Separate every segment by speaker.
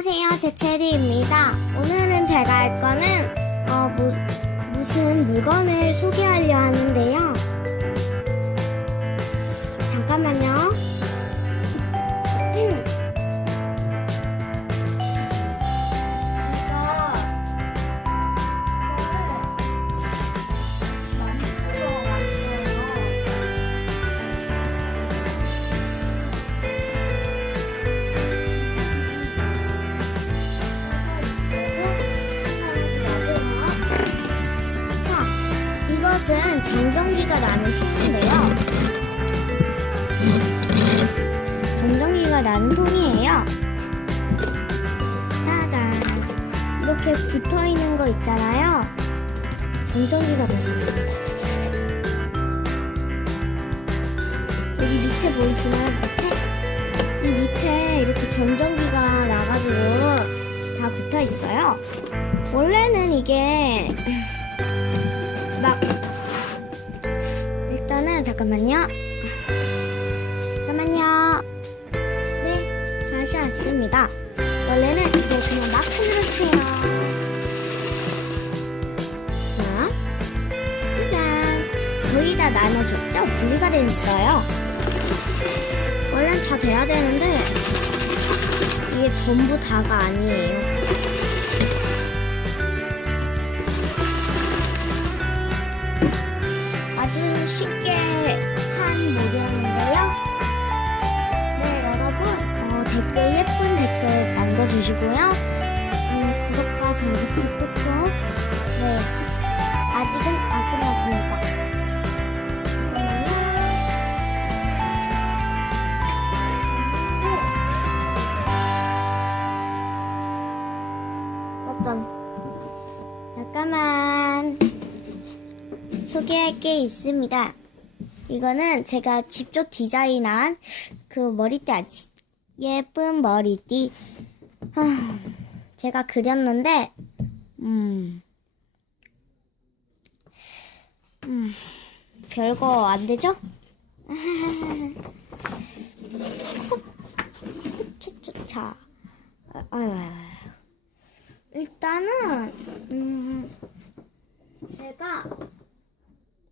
Speaker 1: 안녕하세요, 제체리입니다. 오늘은 제가 할 거는 어, 무, 무슨 물건을 소개하려 하는데요. 잠깐만요. 이것은 정전기가 나는 통인데요. 정전기가 나는 통이에요. 짜잔. 이렇게 붙어 있는 거 있잖아요. 정전기가 됐습니다. 여기 밑에 보이시나요? 밑에? 이 밑에 이렇게 전전기가 나가지고 다 붙어 있어요. 원래는 이게 일단은 잠깐만요. 잠깐만요. 네, 다시 왔습니다. 원래는 이거 그냥 막 흔들어주세요. 자, 짜잔. 거의 다 나눠줬죠? 분리가 됐어요. 원래는 다 돼야 되는데 이게 전부 다가 아니에요. 좋아요 꾹꾹. 네, 아직은 안. 어. 어쩐. 잠깐만. 소개할 게 있습니다. 이거는 제가 직접 디자인한 그 머리띠 아지 예쁜 머리띠. 하, 제가 그렸는데, 음, 음, 별거 안 되죠? 자, 아유. 일단은, 음, 제가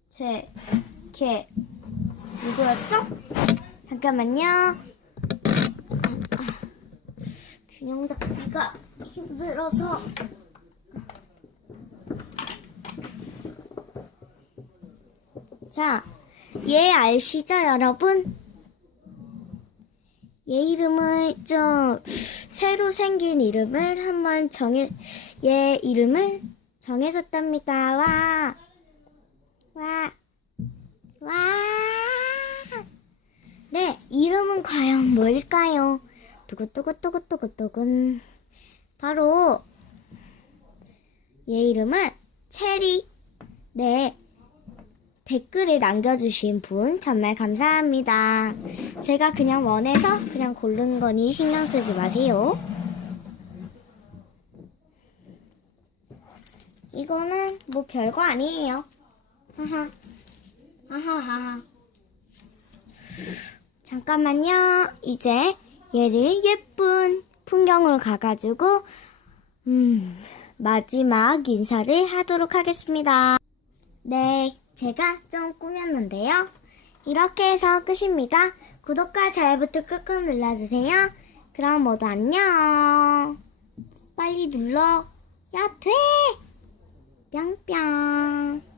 Speaker 1: 제, 걔, 누구였죠? 잠깐만요. 균형 잡기가 힘들어서. 자, 얘 아시죠, 여러분? 얘 이름을 좀 새로 생긴 이름을 한번 정해 얘 이름을 정해줬답니다. 와. 와. 와. 네, 이름은 과연 뭘까요? 두구두구두구두구두근. 바로, 얘 이름은 체리. 네. 댓글에 남겨주신 분 정말 감사합니다. 제가 그냥 원해서 그냥 고른 거니 신경 쓰지 마세요. 이거는 뭐 별거 아니에요. 하하. 하하하. 잠깐만요. 이제 얘를 예쁜 풍경으로 가가지고, 음, 마지막 인사를 하도록 하겠습니다. 네, 제가 좀 꾸몄는데요. 이렇게 해서 끝입니다. 구독과 좋아요부터 꾹꾹 눌러주세요. 그럼 모두 안녕. 빨리 눌러. 야, 돼! 뿅뿅.